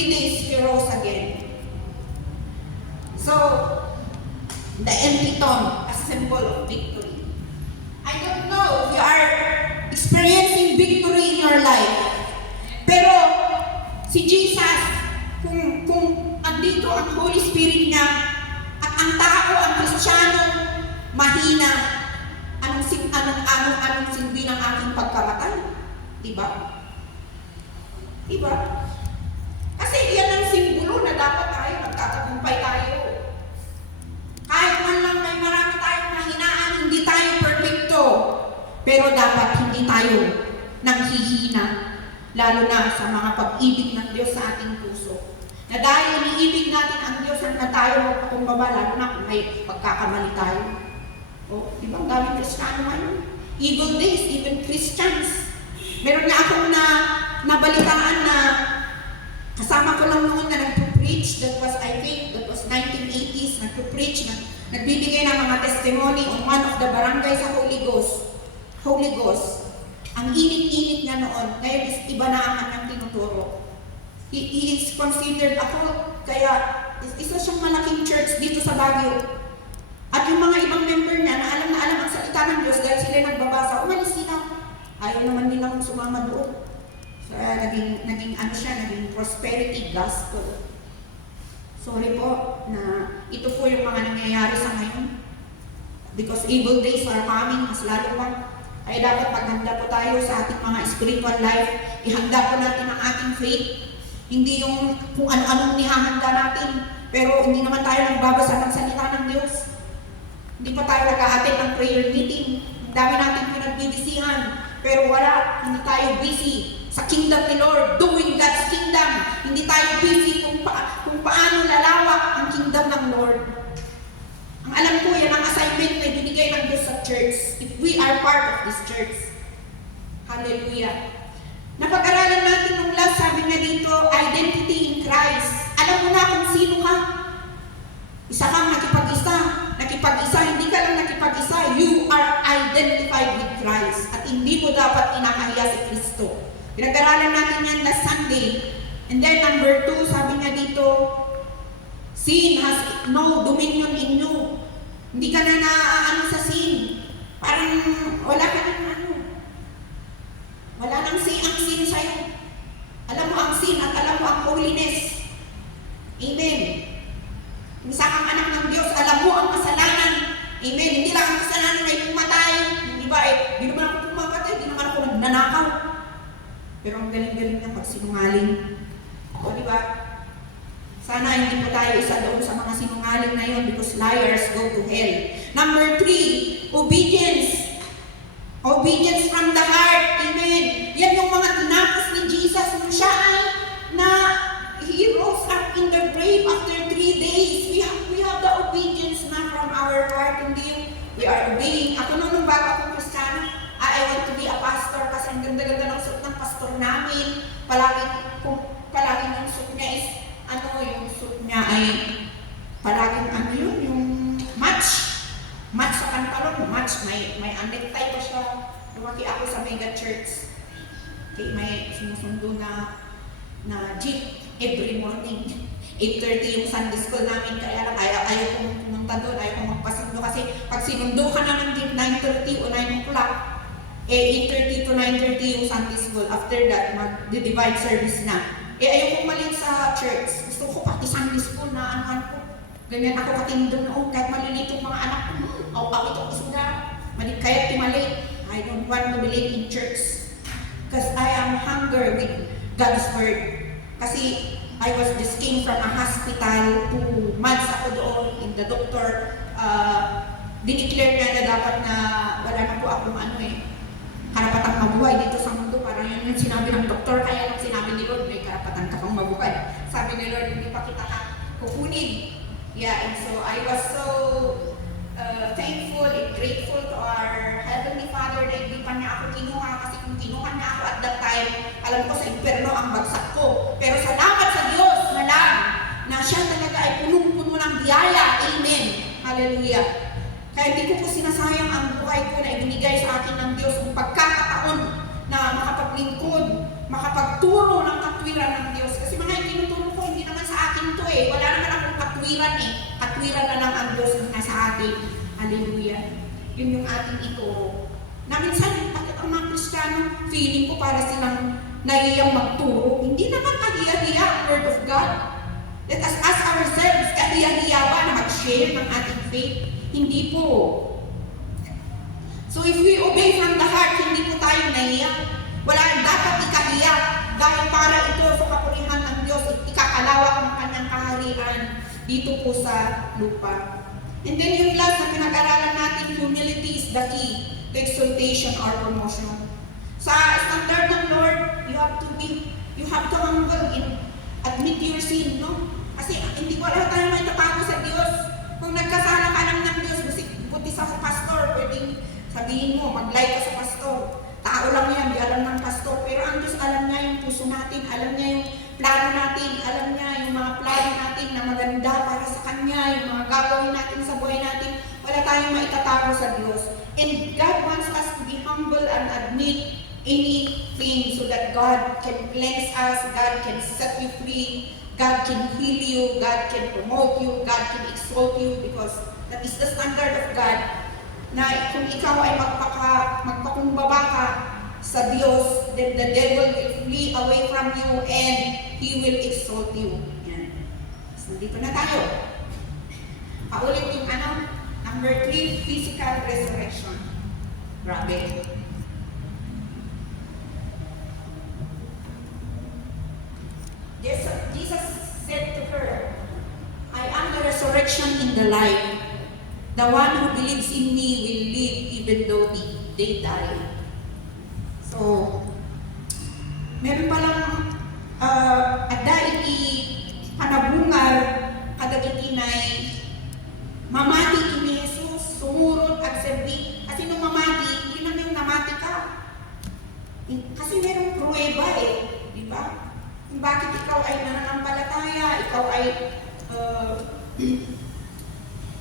3 days, he rose again. So, the empty tomb, a symbol of victory. I don't know if you are experiencing victory in your life. Pero, si Jesus, kung andito ang Holy Spirit niya, at ang tao, ang Kristiyano, mahina, anong silbi ng aking pagkamatay? Diba? Diba? Kasi yan ang simbolo na dapat tayo, magtatagumpay tayo. Kahit man lang may marami tayong mahinaan, hindi tayo perfecto. Pero dapat hindi tayo nanghihina, lalo na sa mga pag-ibig ng Diyos sa ating puso. Na dahil iniibig natin ang Diyos na tayo magpakumbaba, lalo na kung may pagkakamali tayo. O, di ba ang daming Kristiyano ngayon? Evil days, even Christians. Meron na akong nabalitaan na kasama ko lang noon na nagpo-preach, I think that was 1980s, nagpo-preach, nagbibigay ng mga testimony on one of the barangay sa Holy Ghost. Ang init-init niya noon, ngayon is iba na ang kanyang tinuturo. He is considered kaya isa siyang malaking church dito sa Baguio. At yung mga ibang member niya na alam ang salita ng Diyos dahil sila nagbabasa, umalis sila. Ayaw naman nilang sumama doon. So, naging prosperity gospel. Sorry po na ito po yung mga nangyayari sa ngayon. Because evil days are coming, mas lalo pa. Kaya dapat paghanda po tayo sa ating mga spiritual life. Ihanda po natin ang ating faith. Hindi yung kung ano-anong nihahanda natin. Pero hindi naman tayo nagbabasa ng salita ng Diyos. Hindi pa tayo nag-a-attend ng prayer meeting. Ang dami natin pinagbibisihan. Pero wala, hindi tayo busy sa kingdom ni Lord, doing God's kingdom. Hindi tayo busy kung paano lalawak ang kingdom ng Lord. Ang alam ko, yan ang assignment na binigay ng Diyos sa church. If we are part of this church. Hallelujah. Napag-aralan natin nung last, sabi niya dito, identity in Christ. Alam mo na kung sino ka. Isa kang nakipag-isa, hindi ka lang nakipag-isa. You are identified with Christ. At hindi mo dapat inakahiya si Kristo. Pinag-aralan natin yan last Sunday. And then number 2, sabi niya dito, sin has no dominion in you. Hindi ka na naaano sa sin. Parang wala ka na wala nang ang sin sa'yo. Alam mo ang sin at alam mo ang holiness. Amen. Kung sa kang anak ng Diyos, alam mo ang kasalanan. Amen. Hindi lang ang kasalanan ay pumatay. Hindi ba di naman ako pumatay, di naman ako nagnanakaw. Pero ang galing-galing ng pagsinungaling. O di ba? Sana hindi po tayo isa doon sa mga sinungaling na yun because liars go to hell. Number 3, obedience. Obedience from the heart. Amen. Yan yung mga tinapos ni Jesus nung siya ay He rose up in the grave after 3 days. We have the obedience na from our heart. Hindi yung we are obeying. Ako nung bago akong Kristiyano, I want to be a pastor kasi ang ganda-ganda ng suit ng pastor namin. Palaging ang suit niya is yung suit niya ay palaging yung match sa pantalon, may necktie pa siya. Lumaki ako sa mega church. Okay, may sinusundo na jeep every morning. 8:30 yung Sunday school namin, kaya lang ayaw kong pumunta doon, ayaw kong magpasundo kasi pag sinundo ka na ng jeep 9:30 o 9 o'clock, 8:30 to 9:30 yung Sunday school. After that, mag-divide service na. Ayaw kong malit sa church. Gusto ko pati Sunday school na anuhan ko. Ganyan ako katindon noon, kahit malilitong mga anak ko, itong isuda. Kaya timali. I don't want to be late in church. Because I am hunger with God's word. Kasi I just came from a hospital 2 months ako doon, and the doctor, dineclare niya na dapat na wala na po akong karapatang mabuhay dito sa mundo. Parang yun yung sinabi ng doktor, kaya lang sinabi ni Lord, may karapatan ka pang mabuhay. Sabi ni Lord, hindi pa kita kukunin. Yeah, and so I was so thankful and grateful to our Heavenly Father na hindi pa niya ako kinuha, kasi kung kinuha niya ako at that time, alam ko sa impyerno ang bagsak ko. Pero salamat sa Diyos na lang na siya talaga ay punong-puno ng biyaya. Amen. Hallelujah. Kaya hindi ko po sinasayang ang buhay ko na ibinigay sa akin ng Diyos ang pagkakataon na makapaglingkod, makapagturo ng katwiran ng Diyos. Kasi mga itinuturo ko eh. Wala naman akong katwiran eh. Katwiran na lang ang Diyos na sa atin. Hallelujah. Yun yung ating ituro. Na minsan, bakit ang mga Kristiyano, feeling ko para silang nahiyang magturo. Hindi naman kahiya-hiya ang Word of God. Let us ask ourselves, kahiya-hiya ba na mag-share ng ating faith? Hindi po. So if we obey from the heart, hindi po tayo nahiya. Wala dapat ikahiya dahil para ito sa kapurihan ng Diyos, ikakalawak ng kanyang kaharian dito po sa lupa. And then yung last na pinag-aralan natin, humility is the key to exaltation or promotion. Sa standard ng Lord, you have to humble and admit your sin, no? Kasi hindi wala tayo may tatago sa Diyos. Kung nagkasala ka lang ng Diyos, buti sa pastor, pwedeng sabihin mo, mag-lie ka sa pastor. Tao lang yan, di alam ng pastor. Pero ang Diyos alam niya yung puso natin, alam niya yung plano natin, alam niya yung mga plano natin na maganda para sa Kanya, yung mga gagawin natin sa buhay natin. Wala tayong maitatago sa Diyos. And God wants us to be humble and admit anything so that God can cleanse us, God can set you free, God can heal you, God can promote you, God can exalt you, because that is the standard of God. Na kung ikaw ay magpakumbaba ka sa Diyos, then the devil will flee away from you and he will exalt you. Yan. So, dito na tayo. Paulit yung number 3, physical resurrection. Grabe. Jesus said to her, I am the resurrection and the life. The one who believes in me will live even though they die. So, meron palang ada iti panabungal kadagiti nay mamati ni Jesus, sumurot at serbi. Kasi nung mamati, hindi naman namati ka. Kasi merong pruweba eh, di ba? Kung bakit ikaw ay nananampalataya, ikaw ay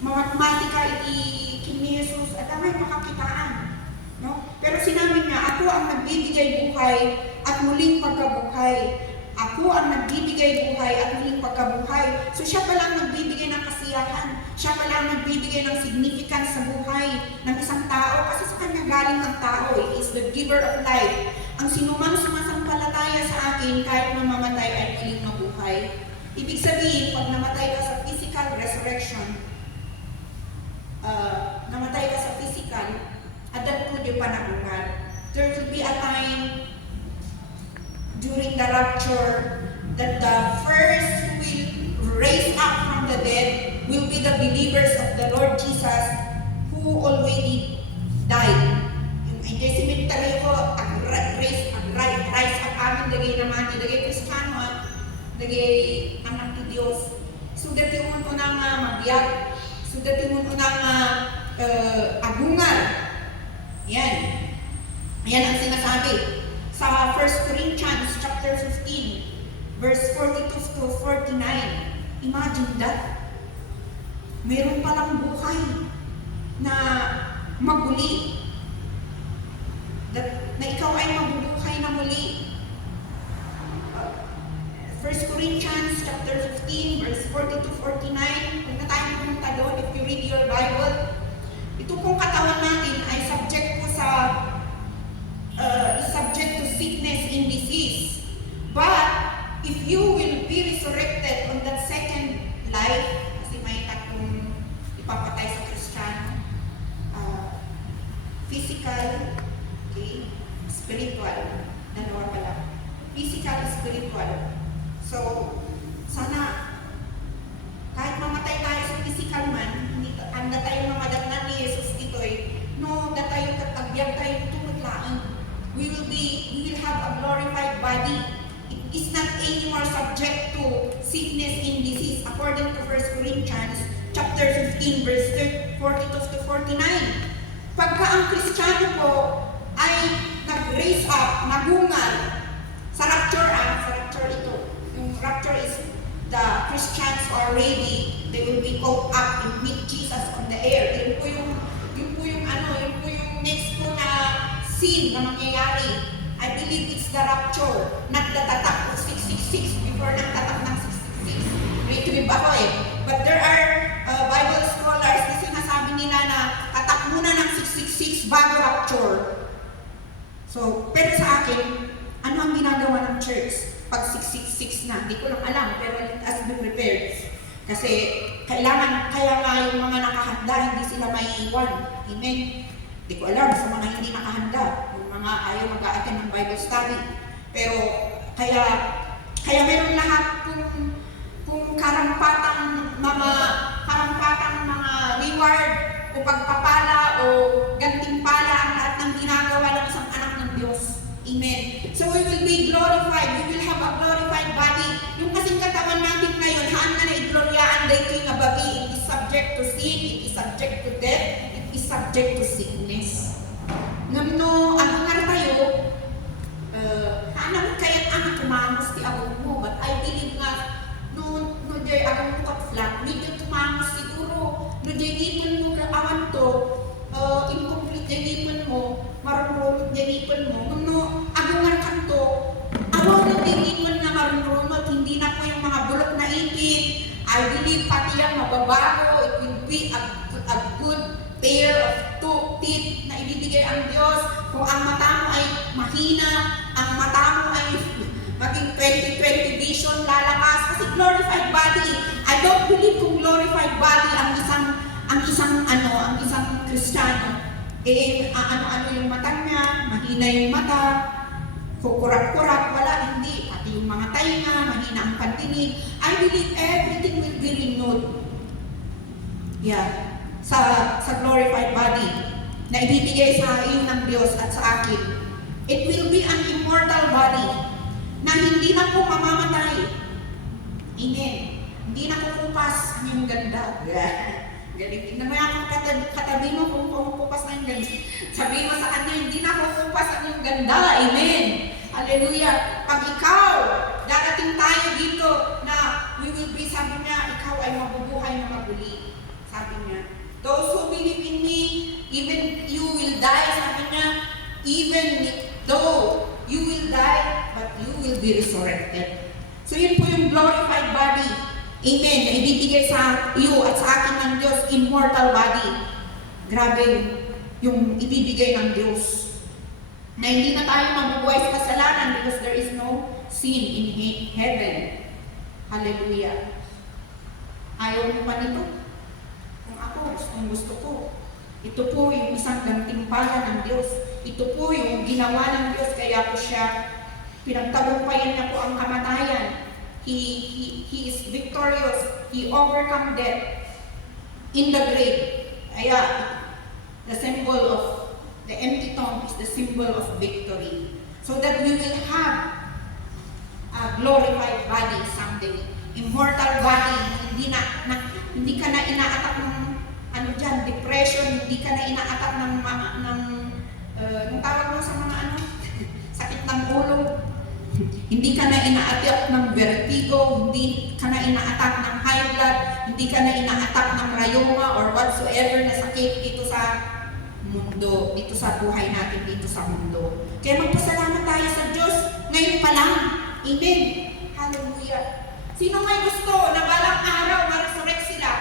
mamati ka ni Jesus at may makakitaan. No? Pero sinabi niya, ako ang nagbibigay buhay at muling pagkabuhay. Ako ang nagbibigay buhay at muling pagkabuhay. So siya palang nagbibigay ng kasiyahan. Siya palang nagbibigay ng significance sa buhay ng isang tao. Kasi sa kanya galing ang tao. He is the giver of life. Ang sinumang sumasampalataya sa akin, kahit mamamatay ay muling mabuhay. Ibig sabihin, pag namatay ka sa physical resurrection, namatay ka sa physical, at that po yung panabungan. There will be a time during the rapture that the first who will raise up from the dead will be the believers of the Lord Jesus who already died. Yung cemetery ko, rise up amin, dagay naman, dagay Kristiyano, dagay anak ni Diyos. So that yung ko nang mabiyag, so that yung ko nang agungal. Yan. Yan ang sinasabi. Sa 1 Corinthians chapter 15, verse 42 to 49. Imagine that. Meron palang buhay na maguli. Na ikaw ay mabubuhay na muli. 1 Corinthians chapter 15, verse 40 to 49. Huwag na tayo pumunta doon if you read your Bible. Ito pong katawan natin ay subject po sa is subject to sickness and disease. But if you will be resurrected on that second life, kasi may tatlong ipapatay sa Kristiyano, physical, okay, spiritual, dalawa pala. Physical, spiritual. So, sana kahit mamatay tayo sa physical man, hindi anda tayo mamadatnan ni Jesus dito eh. No, da tayo katagbiag tayo tumutlaan. We will have a glorified body. It is not anymore subject to sickness and disease according to 1 Corinthians chapter 15 verse 42 to 49. Pagka ang Kristiyano po ay nag-raise up, nagungal sa rapture ito. Yung rapture is the Christians are ready, they will be caught up and meet Jesus on the air. Yun po yung next po na scene na mangyayari. I believe it's the rapture, not the tatak of 666 before ng tatak ng 666. It will believe ako eh. But there are Bible scholars na sinasabi nila na atak muna ng 666 bago rapture. So, pero sa akin, ano ang ginagawa ng church pag 666 na? Hindi ko lang alam, pero let us be prepared. Kasi kailangan, kaya nga yung mga nakahanda, hindi sila maiiwan. Amen? Hindi ko alam sa mga hindi nakahanda, yung mga ayaw mag-a-attend ng Bible study. Pero kaya meron lahat kung karampatang mga reward o pagpapala o gantimpala ang lahat ng ginagawa ng isang anak ng Diyos. Amen. So we will be glorified. We will have a glorified body. Yung kasing katawan natin ngayon, haan na na-igloryaan dahil nga bagi, it is subject to sin, it is subject to death, it is subject to sickness. No, ano nga tayo, hanap kaya't anak tumamos ti abog mo, but I believe nga, no jay abog mo kat-flat, medyo tumamos siguro, no jay ipon mo ka-awan to, incomplete jay ipon mo, marunong jay ipon mo, no abungan kanto, awaw na jay ipon na marunong at hindi na po yung mga bulok na ipin, I believe pati yung mababago, it will be a good pair of two teeth na ibibigay ang Diyos. Kung ang mata mo ay mahina, ang mata mo ay maging 20/20 vision, lalakas. Kasi glorified body, I don't believe kung glorified body ang isang Kristiyano. Ano yung mata niya, mahina yung mata, kukurat-kurat, wala, hindi. Pati yung mga tainga, mahina ang pandinig. I believe everything will be renewed. Yeah. Sa glorified body na ibibigay sa iyo ng Diyos at sa akin. It will be an immortal body na hindi na po mamamatay. Amen. Hindi na kukupas yung ganda. Galing. Tignan mo yung katabi mo kung kukupas na yung ganda. Sabihin mo sa kanya, hindi na kukupas yung ganda. Amen. Hallelujah. Pag ikaw, darating tayo dito na we will be, sabi niya, ikaw ay mabubuhay na mabuli. Sabi niya, those who believe in me, even you will die, sabi niya, even though you will die, but you will be resurrected. So yun po yung glorified body. Amen. Na ibibigay sa iyo at sa akin ng Diyos, immortal body. Grabe yung ibibigay ng Diyos. Na hindi na tayo mabubuhay sa kasalanan because there is no sin in heaven. Hallelujah. Ayaw mo pa nito? Ako, gusto ko. Ito po yung isang gantimpala ng Diyos. Ito po yung ginawa ng Diyos, kaya po siya, pinagtagumpayan niya po ang kamatayan. He is victorious. He overcome death in the grave. Kaya, the symbol of the empty tomb is the symbol of victory. So that we will have a glorified body someday. Immortal body, hindi ka na inaatak ng depression, hindi ka na inaatak ng yung tawag mo sa mga sakit ng ulo, hindi ka na inaatak ng vertigo, hindi ka na inaatak ng high blood, hindi ka na inaatak ng rayoma or whatsoever na sakit dito sa mundo, dito sa buhay natin, dito sa mundo. Kaya magpasalamat tayo sa Diyos ngayon pa lang. Amen. Hallelujah. Sino may gusto na balang araw ma-resurrect sila?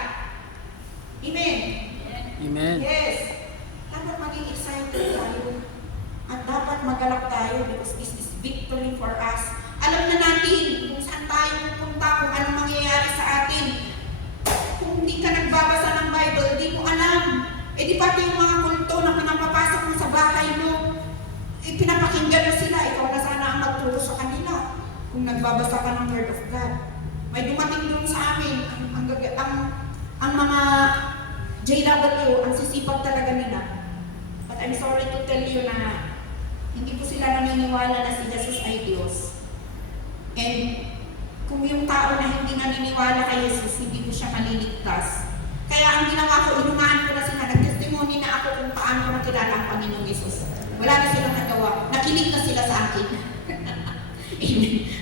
Amen. Amen. Yes. Dapat maging excited tayo. At dapat magalak tayo because this is victory for us. Alam na natin kung saan tayo pupunta, kung anong mangyayari sa atin. Kung hindi ka nagbabasa ng Bible, di mo alam. Di pati yung mga kulto na pinapapasok mo sa bahay mo, pinapakinggan mo sila. Ikaw na sana ang magturo sa kanila kung nagbabasa ka ng Word of God. May dumating doon sa amin, ang mga JW, ang sisipag talaga nila. But I'm sorry to tell you na hindi po sila naniniwala na si Jesus ay Diyos. And kung yung tao na hindi naniniwala kay Jesus, hindi po siya maliligtas. Kaya ang ginawa ko, inunahan ko na sila, nag-testimony na ako kung paano ko nakilala ang Panginoong Jesus. Wala na silang nagawa. Nakilig na sila sa akin.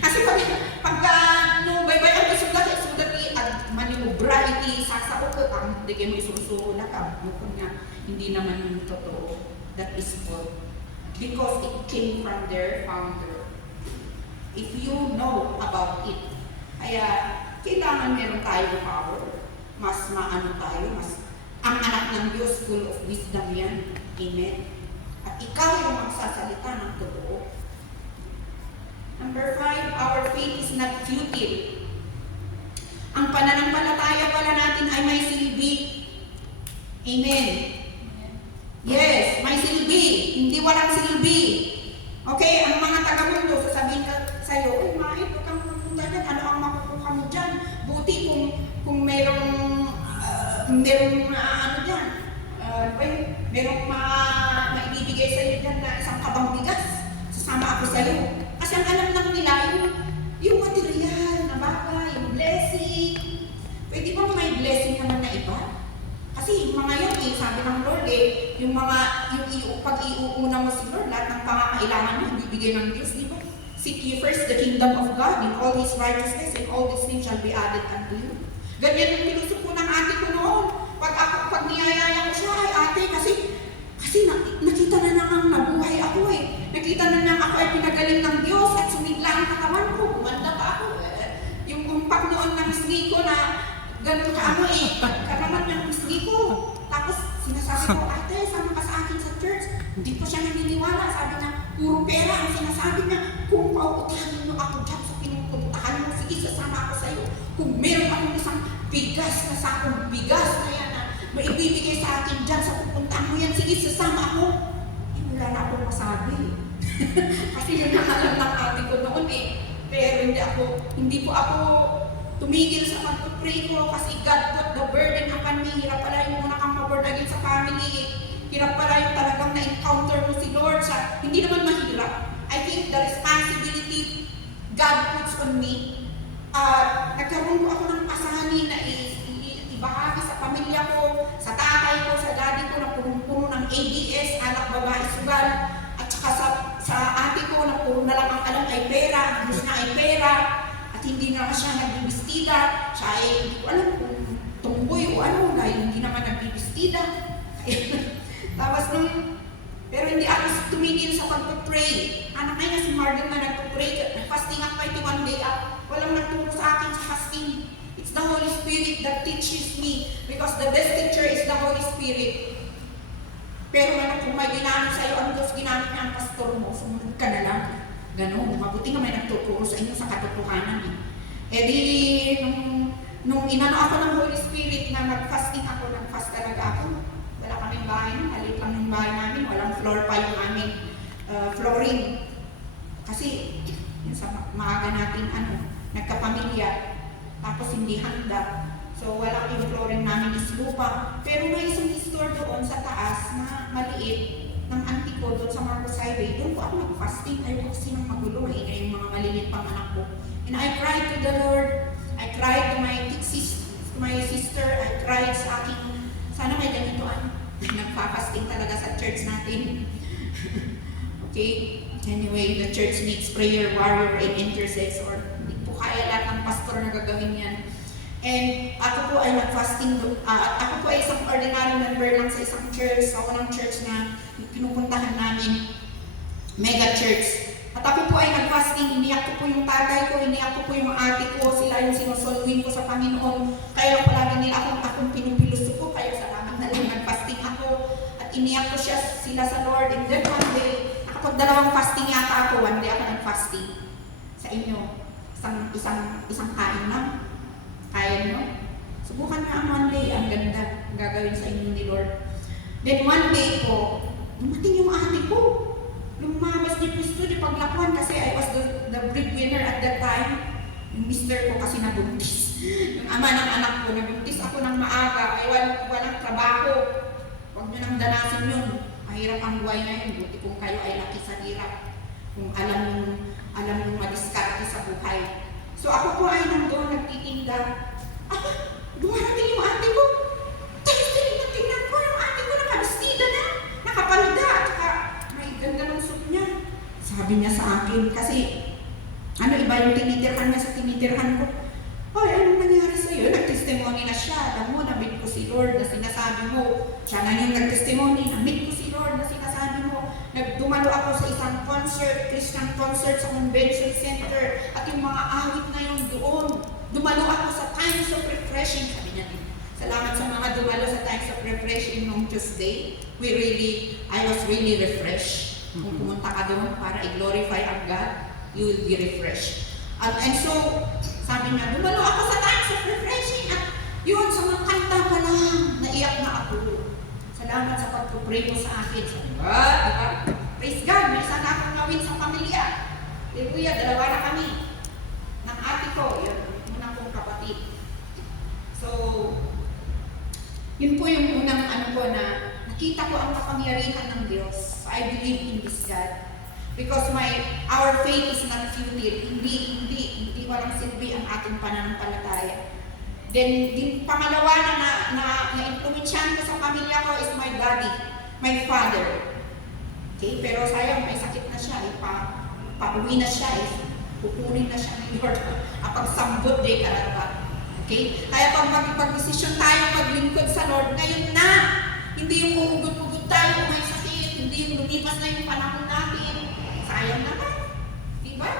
Kasi pagka bye-bye ang isulat at manibubra, sasako ko, hindi kayo mo isusuko na ka. Bukod nga, hindi naman yung totoo. That is false. Because it came from their founder. If you know about it. Kaya, kailangan meron tayong power. Mas maano tayo, mas ang anak ng Diyos, full of wisdom yan. Amen. At ikaw yung magsasalita ng totoo. Number 5, our faith is not futile. Ang pananampalataya pala natin ay may silbi. Amen. Yes, may silbi. Hindi walang silbi. Okay, ang mga taga-mundo, sasabihin ka sa'yo, uy, Mait, huwag kang pupunta dyan. Ano ang makukuha mo dyan? Buti kung merong ano dyan, merong maibibigay sa'yo dyan na isang kabang bigas. Sasama ako sa'yo. Kasi ang alam lang nila, yung material na bagay, yung blessing. Pwede ba may blessing naman na iba? Kasi yung mga yun, sabi ng Lord, yung pag-iuuna mo si Lord, lahat ng pangangailangan mo, ibibigay ng Diyos, di ba? Seek ye first the kingdom of God, and all His righteousness, and all these things shall be added unto you. Ganyan yung pinusupo ng ate ko noon. Pag niyayaya ko siya, ay ate, kasi nakita na nang nabuhay ako Nakita na nang ako ay pinagaling ng Diyos at sumigla ang katawan ko. Gumanda pa ako. Yung kumpak noon ng hisgi ko na ganun ka kanaman ng hisgi ko. Tapos sinasabi ko, ate, sama ka sa akin sa church. Hindi ko siya naniniwala. Sabi niya, puro pera ang sinasabi niya. Kung pauutahan mo ako dyan sa pinupuntahan mo, sige, sasama ako sa'yo. Kung meron akong isang bigas na sakong bigas na yan na maibibigay sa akin dyan sa pupuntahan mo yan, sige, sasama ako. Wala na akong masabi. Kasi yun ang alam ng ate ko noon Pero hindi po ako tumigil sa pag-pray ko kasi God put the burden upon me. Hirap pala yung muna kang ma-burn again sa family. Hirap pala yung talagang na-encounter mo si Lord sa, hindi naman mahirap. I think the responsibility God puts on me, nagkaroon ko ako ng pasanin na ibahagi sa pamilya ko, sa tatay ko, sa daddy ko na puno ng ABS, anak, babae, sugal, at saka sa ate ko na puro na lang ang alam ay pera, ang Diyos na ay pera, at hindi na siya nagbibistida, siya ay hindi ko alam kung tungboy o ano, dahil hindi naman nagbibistida. Tapos pero hindi ako tumigil sa pag-pray. Anak niya si Marlon na nag-pray, nag-fasting ako 21 day up, walang nagturo sa akin sa fasting. It's the Holy Spirit that teaches me because the best teacher is the Holy Spirit. Pero kung may ginamit sa'yo ang Diyos, ginamit niya ang pastor mo, sumunod ka na lang. Ganon, mabuti nga may nagtuturo sa inyo sa katotohanan di, nung inano ako ng Holy Spirit na nag-fasting ako, nag-fast talaga ako. Wala kaming bahay, halit lang yung bahay namin, walang floor pa yung aming flooring. Kasi, yun sa maaga natin, nagkapamilya. Tapos hindi handa. So wala yung flooring namin is lupa. Pero may isang store doon sa taas na maliit ng auntie ko doon sa Marcos Highway. Doon po ako nag-fasting. Ayaw ko kasi ng magulo. Maingay yung mga maliliit pang anak ko. And I cried to the Lord. I cried to my sister. I cried sa aking, sana may ganitoan. Nagpa-fasting talaga sa church natin. Okay? Anyway, the church needs prayer, warrior, and intercessor. Kaya lahat ng pastor na gagawin yan. And ako po ay nag-fasting, ako po ay isang ordinary member lang sa isang church, sa unang church na pinupuntahan namin, mega church. At ako po ay nag-fasting, iniyak ko po yung tatay ko, iniyak ko po yung ate ko, sila yung sinusolwin ko sa Panginoon. Kaya palagi nila akong pinupiluso ko, kaya salamat na lang nag-fasting ako. At iniyak ko sila sa Lord. And then one day, nakapag-dalawang fasting yata ako, one day ako nag-fasting sa inyo. Isang kain lang. Kaya nyo? Subukan na ang one day. Ang ganda ang gagawin sa inyo ni Lord. Then one day po, dumating yung ate ko. Lumabas ni Cristo di paglakuan kasi I was the breadwinner at that time. Yung mister ko kasi nabuntis. Yung ama ng anak ko, nabuntis ako ng maaga. Ay walang trabaho. Huwag nyo nang danasin yun. Mahirap ang buhay ngayon. Buti kung kayo ay laki sa hirap. Kung alam mong madiskarte sa buhay. So ako po ay nandoon nagtitinda. Dumarating yung ate ko. Tapos tingnan ko, yung ate ko nakabistida na, nakapalda, at may ganda ng suit niya. Sabi niya sa akin, kasi iba yung tinitirhan niya sa tinitirhan ko. Ay, anong nangyari sa'yo? Nag-testimony na siya. Alam mo, na-meet ko si Lord na sinasabi mo. Siya na yung nag-testimony, na-meet ko si Lord na sinasabi mo. Nagdumalo ako sa isang concert, Christian concert sa convention center. At yung mga awit na yun doon. dumalo ako sa times of refreshing. Sabi niya din, salamat sa mga dumalo sa times of refreshing nung Tuesday. I was really refreshed. Kung pumunta ka doon para i-glorify ang God, you will be refreshed. And so, sabi niya, dumalo ako sa times of refreshing. At yun, sa mga kanta pa lang, naiyak na ako. Salamat sa pagpupray mo sa akin. Sabi ko, diba? Praise God, may isa na akong gawin sa pamilya. Hallelujah, dalawa na kami. Ng ate ko, yun, unang kong kapatid. So, yun po yung unang ko na nakita ko ang kapangyarihan ng Diyos. So, I believe in this God. Because our faith is not futile. Hindi walang silbi ang ating pananampalataya. Then, pangalawa na influensyahan ko sa pamilya ko is my daddy, my father. Okay, pero sayang may sakit na siya, pauwi na siya, pupunin na siya ni Lord. Apagsambot day karata. Okay? Kaya pag magpag-desisyon tayo maglingkod sa Lord, ngayon na, hindi yung uugot-ugot tayo kung may sakit, hindi yung lumipas na yung panahon natin. Sayang naman. Diba?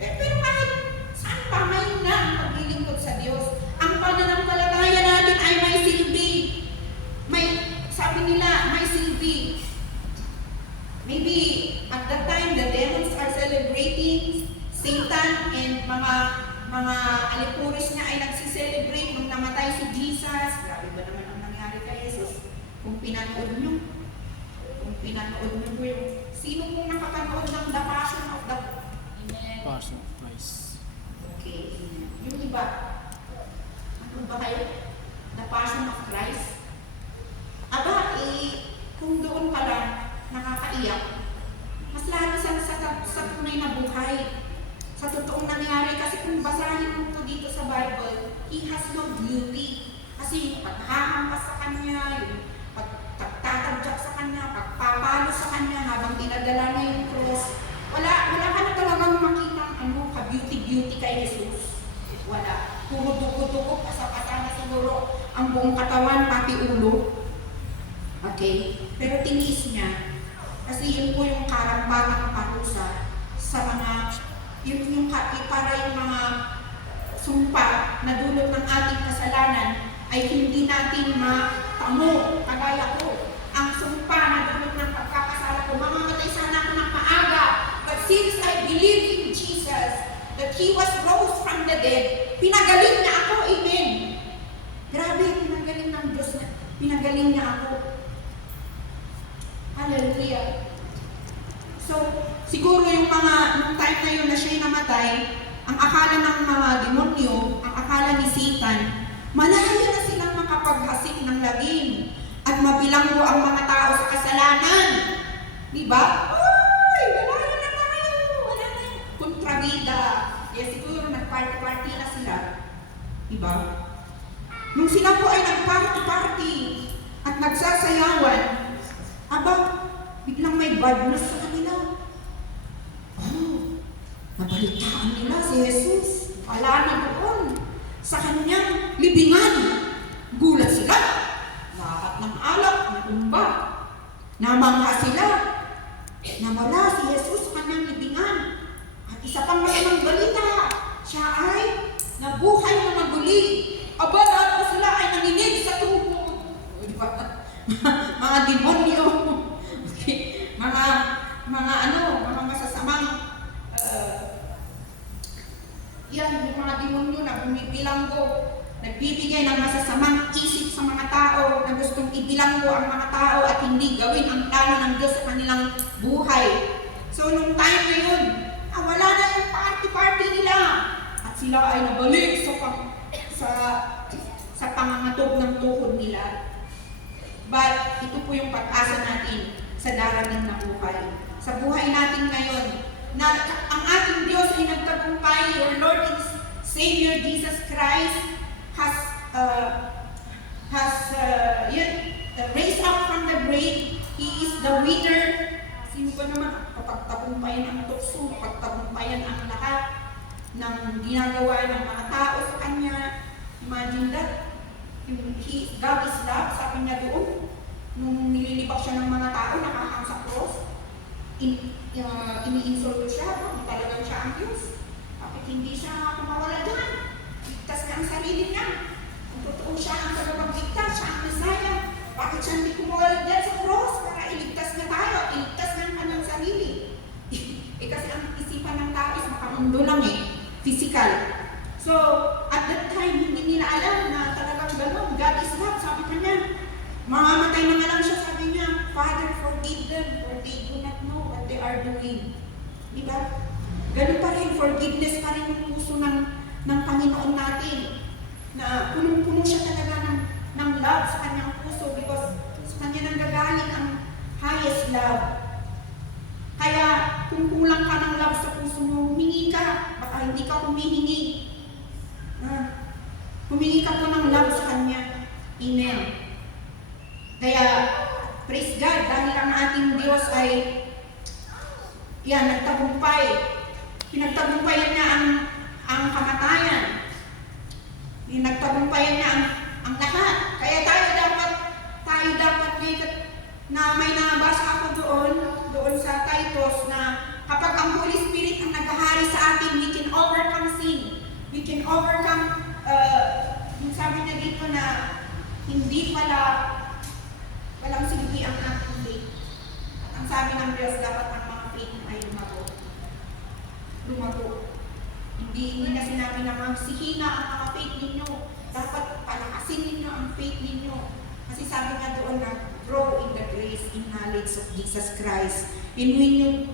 Pero kahit saan pa ngayon na ang paglilingkod sa Diyos, ang pananampalataya natin ay may silbi. Sabi nila, may silbi. Maybe at that time, the demons are celebrating, Satan and mga alipuris niya ay nagsiselebrate nung namatay si Jesus. Grabe ba naman ang nangyari kay Jesus? Kung pinanood nyo po yung sino pong nakapanood ng The Passion of the Passion of Christ. Okay. Yung iba, ano ba kayo? The Passion of Christ? Aba, kung doon pa lang nakakaiyak, mas lalo sa tunay na buhay. Sa totoong nangyari, kasi kung basahin mo ito dito sa Bible, He has no beauty. Kasi yung paghahampas sa Kanya, yung pagtatadyak sa Kanya, pagpapalo sa Kanya habang dinadala na yung cross, wala ka na talagang makitang ka-beauty kay Jesus. Wala. Puro dugo-dugo, pasapata na siguro ang buong katawan, pati ulo. Okay? Pero tiniis niya, kasi yun po yung karampatang parusa sa mga para yung mga sumpa na dulot ng ating kasalanan ay hindi natin matamo. Kagaya ko, ang sumpa na dulot ng pagkakasala ko, mamamatay sana ako ng maaga. But since I believe in Jesus, that He was rose from the dead, pinagaling niya ako. Amen. Grabe, pinagaling ng Diyos na. Pinagaling niya ako. Hallelujah. So, siguro yung nung time na yun na siya'y namatay, ang akala ng mga demonyo, ang akala ni Satan, malayo na silang makapaghasik ng lagim at mabilanggo ang mga tao sa kasalanan. Diba? Uy! Malayo na tayo! Wala na yung kontrabida. Kaya siguro nag-party-party na sila. Diba? Nung sila po ay nag-party-party at nagsasayawan, aba, biglang may bad news sa kanila. Nabalitaan nila si Jesus. Wala na doon. Sa kanyang libingan. Gulat sila. Lahat ng alak, natumba. Namangha sila. Nawala si Jesus sa kanyang libingan. At isa pang masamang balita, siya ay nabuhay na maguli. Aba, lahat po sila ay nanginig sa tuhod. Mga demonyo. Okay. Mga masasamang yung mga demonyo na bumibilanggo, nagbibigay ng masasamang isip sa mga tao na gustong ibilanggo ang mga tao at hindi gawin ang plano ng Diyos sa kanilang buhay. So, nung time na yun, wala na yung party-party nila at sila ay nabalik sa pangangatog ng tuhod nila. But, ito po yung pag-asa natin sa darating na buhay. Sa buhay natin ngayon, na ang ating Diyos ay nagtagumpay. Your Lord and Savior Jesus Christ has raised up from the grave. He is the winner. Sino ba naman kapagtagumpayan ang tukso, kapagtagumpayan ang lahat ng ginagawa ng mga tao sa Kanya. Imagine that. God is love, sabi niya doon. Nung nililibak siya ng mga tao, nakahang sa cross, ini-insulto siya, talagang siya ang Diyos. Bakit hindi siya kumawala dyan? Ligtas niya ang sarili niya. Kung totoo siya ang tagapagligtas, siya ang Messiah. Bakit siya hindi kumuha dyan sa cross para iligtas niya tayo, iligtas niya ang kanyang sarili? Kasi ang isipan ng tao is makamundo lang physical. So, at that time, hindi nila alam na talagang gano'n. God is love, sabi ka niya. Mamamatay na nga lang siya, sabi niya, Father, forgive them, for they do not know what they are doing. Diba? Ganun pa rin, forgiveness pa rin yung puso ng Panginoon natin. Na punong-puno siya talaga ng love sa kanyang puso because sa kanya nanggagaling ang highest love. Kaya kung kulang ka ng love sa puso mo, humingi ka, baka hindi ka humihingi. Humingi ka po ng love sa kanya. Amen. Kaya, praise God, dahil ang ating Diyos ay nagtagumpay. Pinagtagumpayan niya ang kamatayan. Nagtagumpayan niya ang lahat. Kaya tayo dapat na may nabasa ako doon sa Titus na kapag ang Holy Spirit ang naghahari sa atin, we can overcome sin. We can overcome, yung sabi niya dito na hindi walang silbi ang ating faith. At ang sabi ng Diyos, dapat ang mga faith ay lumago. Hindi na sinabi na magsihina ang mga faith ninyo. Dapat palakasin ninyo ang faith ninyo. Kasi sabi nga doon na grow in the grace, in knowledge of Jesus Christ. And when you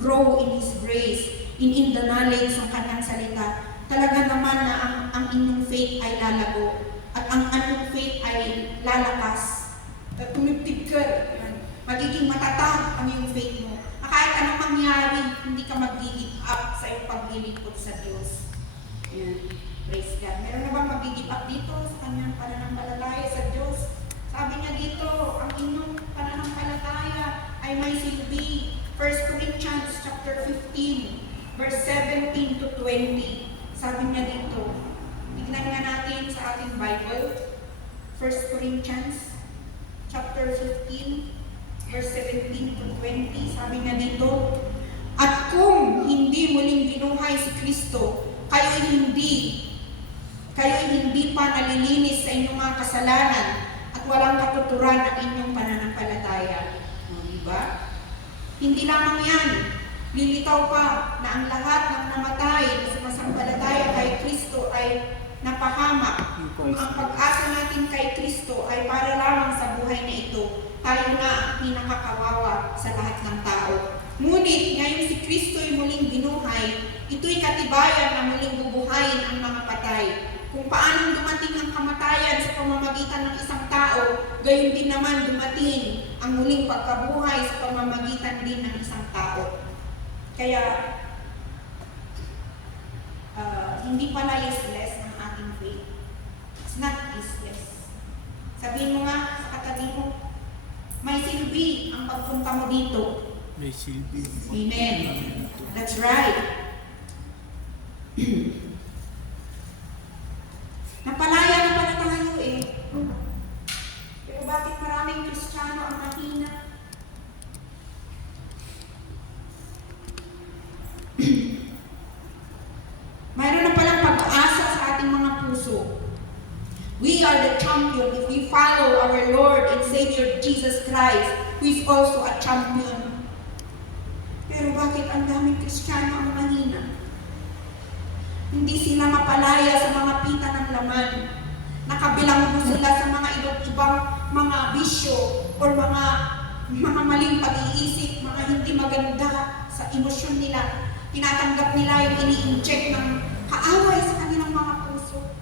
grow in His grace, in the knowledge ng kanyang salita, talaga naman na ang inyong faith ay lalago. At ang inyong faith ay lalakas. Tumiptib ka. Magiging matatag ang iyong faith mo. Na kahit anong mangyari, hindi ka mag-give up sa iyong paglilingkod sa Diyos. Yan. Praise God. Meron na bang mag-give up dito sa kanyang pananampalataya sa Diyos? Sabi niya dito, ang inyong pananampalataya ay may silbi. 1 Corinthians chapter 15, verse 17 to 20. Sabi niya dito, tignan nga natin sa ating Bible, 1 Corinthians chapter 15, verse 17 to 20. Sabi niya dito, at kung hindi muling binuhay si Kristo, kayo'y hindi pa nalilinis sa inyong mga kasalanan at walang katuturan ang inyong pananampalataya. Diba? Hindi lamang yan. Lilitaw pa na ang lahat ng namatay na sumasampalataya kay Kristo ay napahamak. Kung ang pag-asa natin kay Kristo ay para lamang sa buhay na ito, tayo na ang pinakakawawa sa lahat ng tao. Ngunit ngayon si Kristo ay muling binuhay, ito'y katibayan na muling bubuhayin ang mga patay. Kung paanong dumating ang kamatayan sa pamamagitan ng isang tao, gayon din naman dumating ang muling pagkabuhay sa pamamagitan din ng isang tao. Kaya, hindi pala useless ang ating faith. It's not useless. Sabihin mo nga sa katabi mo, may silbi ang pagpunta mo dito. May silbi. Amen. That's right. Napalaya na pala tayo Pero bakit maraming Kristiyano ang mahina? Mayroon na palang pag-asa sa ating mga puso. We are the champion if we follow our Lord and Savior Jesus Christ, who is also a champion. Pero bakit ang daming Kristiyano ang mahina? Hindi sila mapalaya sa mga pita ng laman. Nakabilanggo sila sa mga iba't ibang mga bisyo o mga maling pag-iisip, mga hindi maganda sa emosyon nila. Tinatanggap nila yung ini-inject ng kaaway sa kanilang mga puso.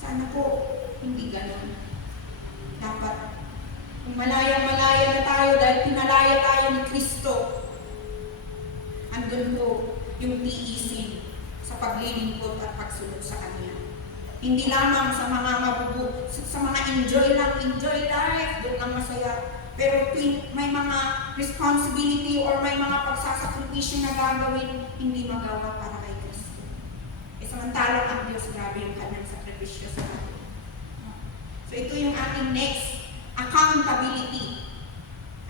Sana po, hindi ganon. Dapat, kung malaya-malaya na tayo dahil pinalaya tayo ni Kristo, andun po yung tiisin sa paglilingkod at pagsunod sa Kanya. Hindi lamang sa mga sa mga enjoy life, doon lang masaya. Pero may mga responsibility or may mga pagsasakripisyo na gagawin, hindi magawa para kay Kristo. Samantalang ang Diyos, grabe yung kanyang sakripisyo sa atin. So ito yung ating next, accountability.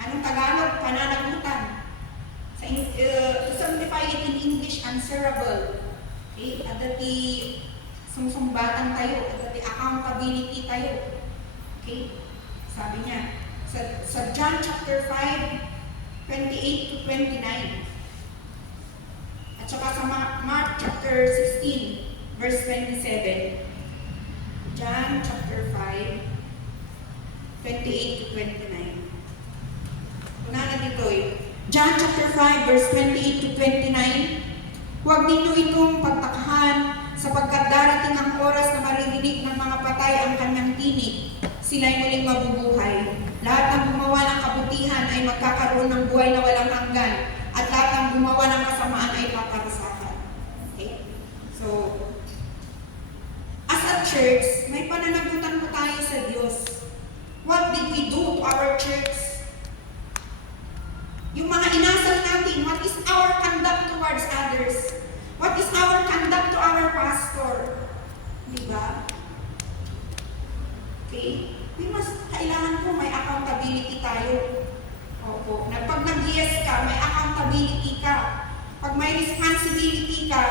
Anong Tagalog? Pananagutan. To simplify it in English, answerable. Okay? At dati sumsumbatan tayo, at dati accountability tayo. Okay? Sabi niya, sa John chapter 5, 28 to 29. At saka sa Mark chapter 16, verse 27. John chapter 5, 28 to 29. Una na dito John chapter 5, verse 28 to 29. Huwag ninyo itong pagtakhan sapagkat darating ang oras na maririnig ng mga patay ang kanyang tinig. Sila'y muling mabubuhay. Lahat ng gumawa ng kabutihan ay magkakaroon ng buhay na walang hanggan. At lahat ng gumawa ng kasamaan ay paparusahan. Okay? So, as a church, may pananagutan po tayo sa Diyos. What did we do to our church? Yung mga inasal natin, what is our conduct towards others? What is our conduct to our pastor? Diba? Okay? Kailangan po may accountability tayo. Opo. Pag nag-yes ka, may accountability ka. Pag may responsibility ka,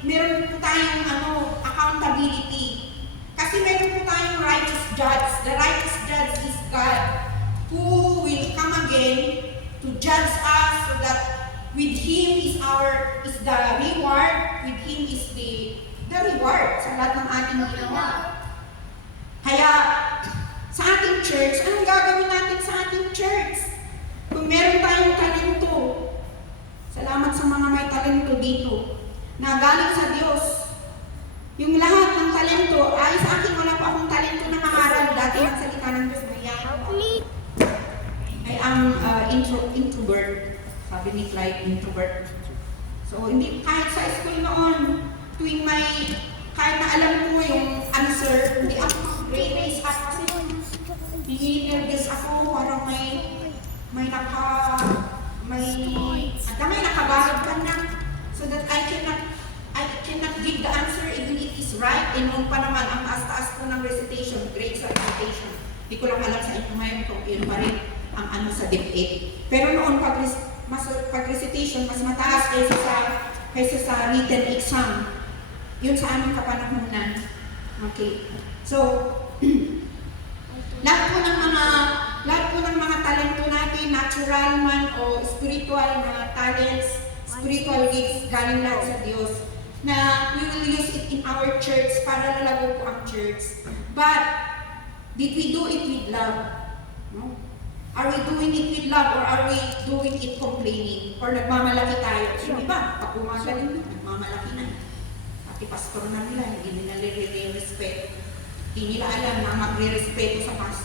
meron po tayong accountability. Kasi meron po tayong righteous judge. The righteous judge is God, who will come again to judge us so that with Him is the reward, with Him is the reward sa lahat ng ating ginawa. Kaya, sa ating church, anong gagawin natin sa ating church? Kung meron tayong talento, salamat sa mga may talento dito, na galing sa Diyos. Yung lahat ng talento, ay sa akin wala pa akong talento na mangaral. Dati nagsalita ng Diyos, I am introvert. Sabi ni Clyde, introvert. So, hindi, kahit sa school noon, kahit na alam ko yung answer, hindi ako mag-raise up kasi nervous ako, parang may nakabalog ka na, so that I cannot give the answer even if it's right. And noon pa naman, ang taas-taas ko ng recitation, grades sa recitation. Hindi ko lang alam sa inyo ngayon kung yun pa rin ang sa DepEd. Pero noon, pag recitation, mas mataas kaysa sa written exam. Yun sa aming kapanahunan. Okay. So, lahat po ng mga talento natin, natural man o spiritual na talents, spiritual gifts, galing lahat sa Diyos, na we will use it in our church para lalago po ang church. But, did we do it with love? No? Are we doing it with love or are we doing it complaining? Or nagmamalaki tayo? Yung iba, pag umagaling na, nagmamalaki na. Pati pastor na nila, hindi nila nire-respeto. Hindi nila alam na magre-respeto sa pastor.